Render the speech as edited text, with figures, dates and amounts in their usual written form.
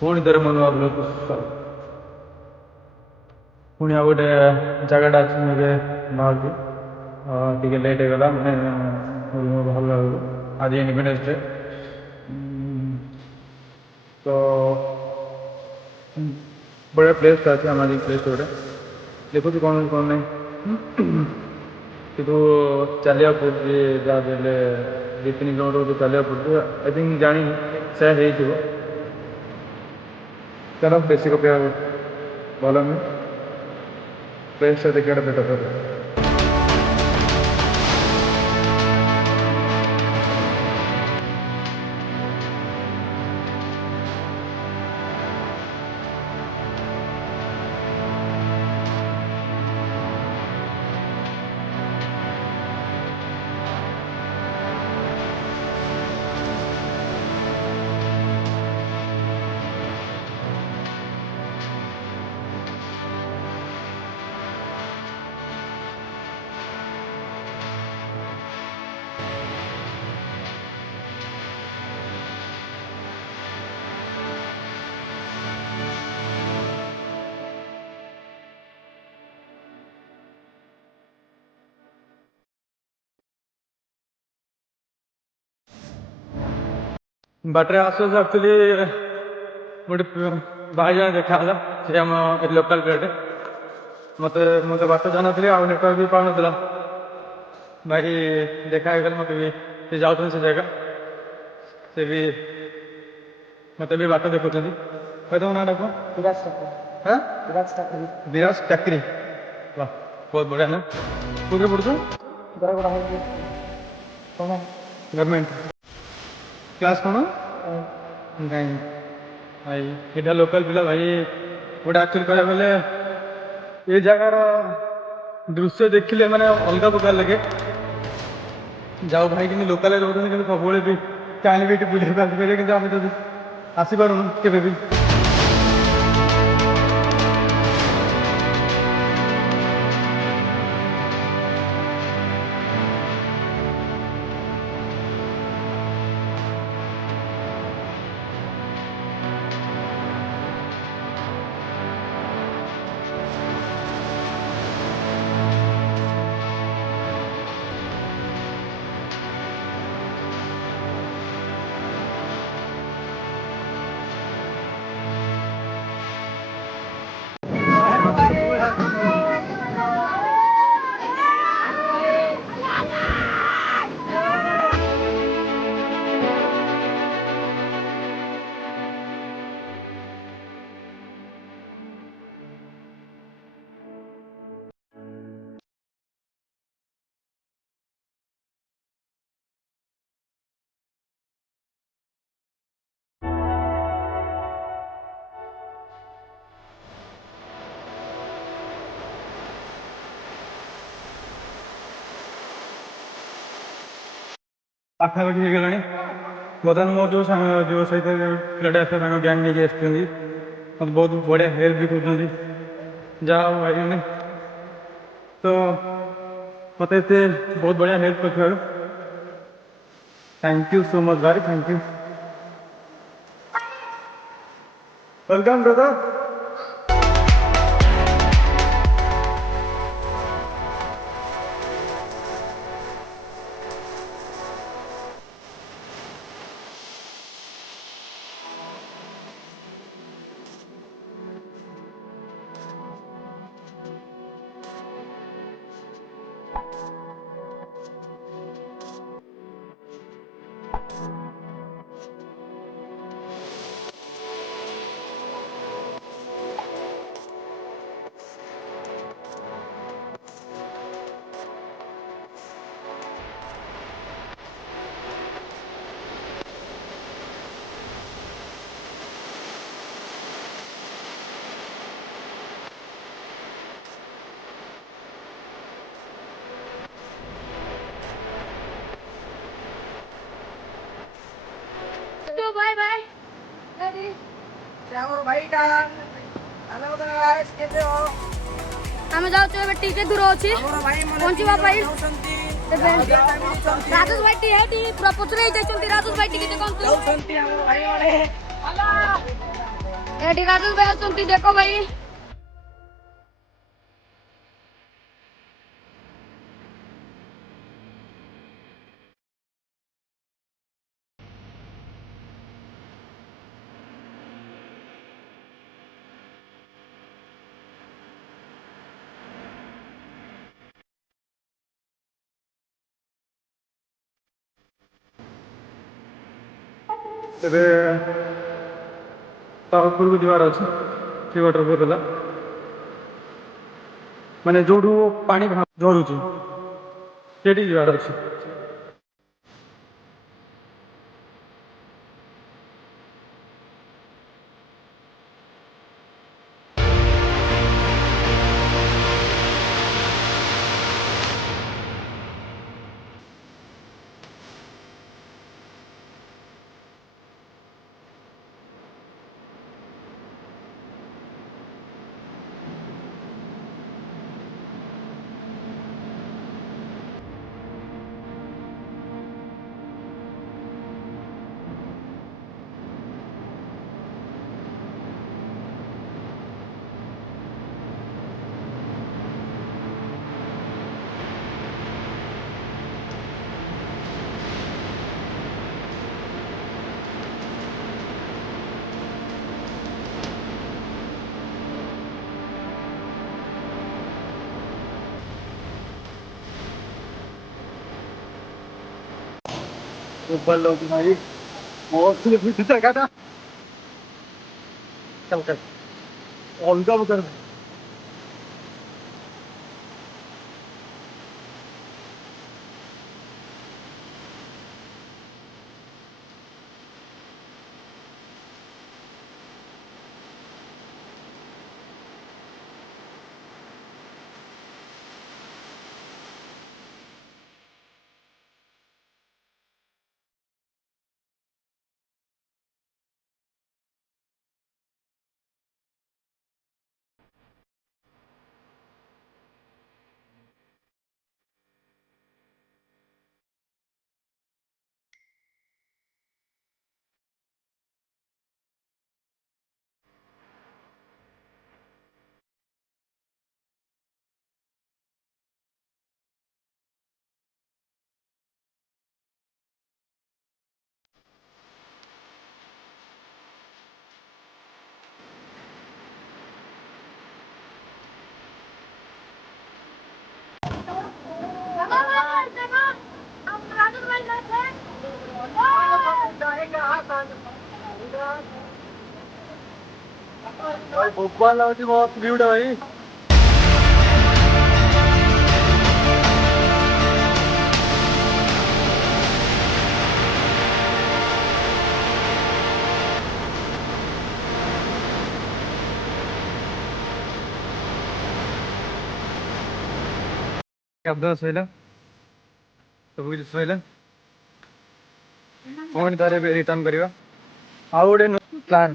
ପୁଣି ଥରେ ମନ ପୁଣି ଆଉ ଗୋଟେ ଜାଗାଟା ଅଛି ମୁଁ ଏବେ ବାହାରୁଛି ଟିକେ ଲେଟ୍ ହେଇଗଲା ମାନେ ଭଲ ଆଜି ଇଣ୍ଡିପେଣ୍ଡେନ୍ସ ଡେ ତ ବଢ଼ିଆ ପ୍ଲେସ୍ଟା ଅଛି ଆମାଜିଂ ପ୍ଲେସ୍ ଗୋଟେ ଦେଖୁଛୁ କ'ଣ କ'ଣ ନାହିଁ କିନ୍ତୁ ଚାଲିବାକୁ ପଡ଼ୁଛି ଯାହା ବି ହେଲେ 2-3 କିଲୋମିଟର ଚାଲିବାକୁ ପଡ଼ୁଛି ଆଇ ଥିଙ୍କ ଜାଣିନି ସେୟା ହେଇଥିବ ଚାଲ ବେଶୀ କପିଆ ଭଲ ନୁହେଁ ପ୍ଲେସ୍ଟା ଦେଖିବାଟା ବେଟର୍ ବାଟରେ ଆସୁ ଆକ୍ଚୁଆଲି ଗୋଟେ ଭାଇ ଜଣେ ଦେଖାହେଲା ସେ ଆମ ଲୋକାଲ୍ ପିଲାଟେ ମୋତେ ମୁଁ ତ ବାଟ ଜାଣିନଥିଲି ଆଉ ନେଟୱାର୍କ ବି ପାଉନଥିଲା ଭାଇ ଦେଖା ହେଇଗଲା ମୋତେ ବି ସେ ଯାଉଛନ୍ତି ସେ ଜାଗା ସେ ବି ମୋତେ ବି ବାଟ ଦେଖୁଛନ୍ତି ଭାଇ ତମ ନାଁଟା କୁହ ହଁ ବିରାଜ ଚାକିରି ବାହ ବହୁତ ବଢ଼ିଆ ନା କୋଉଥିରେ ପଢ଼ୁଛୁ ଗଭର୍ଣ୍ଣମେଣ୍ଟ କ୍ଲାସ୍ କ'ଣ ନାଇଁ ଭାଇ ଏଇଟା ଲୋକାଲ୍ ପିଲା ଭାଇ ଗୋଟେ ଆକ୍ଚୁଆଲି କହିବାକୁ ଗଲେ ଏ ଜାଗାର ଦୃଶ୍ୟ ଦେଖିଲେ ମାନେ ଅଲଗା ପ୍ରକାର ଲାଗେ ଯାଉ ଭାଇ କିନ୍ତୁ ଲୋକାଲ୍ରେ ରହୁଛନ୍ତି କିନ୍ତୁ ସବୁବେଳେ ବି ଚାହିଁଲେ ବି ଏଠି ବୁଲିବାକୁ ଆସିପାରିବେ କିନ୍ତୁ ଆମେ ଯଦି ଆସିପାରୁନୁ କେବେ ବି ପାଖାପାଖି ହେଇଗଲାଣି ବର୍ତ୍ତମାନ ମୋ ଯେଉଁ ସହିତ ପିଲାଟା ଆସେ ତାଙ୍କ ଗ୍ୟାଙ୍ଗ ନେଇକି ଆସିଛନ୍ତି ମୋତେ ବହୁତ ବଢ଼ିଆ ହେଲ୍ପ ବି କରୁଛନ୍ତି ଯାହା ହଉ ଭାଇମାନେ ତ ମୋତେ ଏତେ ବହୁତ ବଢ଼ିଆ ହେଲ୍ପ କରିଥିବାରୁ ଥ୍ୟାଙ୍କ ୟୁ ସୋ ମଚ୍ ଭାଇ thank you welcome brother bye bye आम जाऊँ टे दूर अच्छी पहुँचवा राजेश भाई पूरा पचर राजेश भाई टे देखते एडी राजू भाई सुनती देखो भाई तेरे पावरपुर ଯିବାର ଅଛି ସେ ୱାଟରଫଲ୍ ହେଲା ମାନେ ଯୋଉଠୁ ପାଣି ଝରୁଛି ସେଠି ଯିବାର ଅଛି। ऊपर लोग भाई बहुत से जगह था चल कर उनका उधर भाई भोपाल लाउटी बहुत भीड़ है भाई शब्द सहिला ସବୁ କିଛି ସରିଲା ପୁଣି ଥରେ ଏବେ ରିଟର୍ନ କରିବା ଆଉ ଗୋଟେ ପ୍ଲାନ୍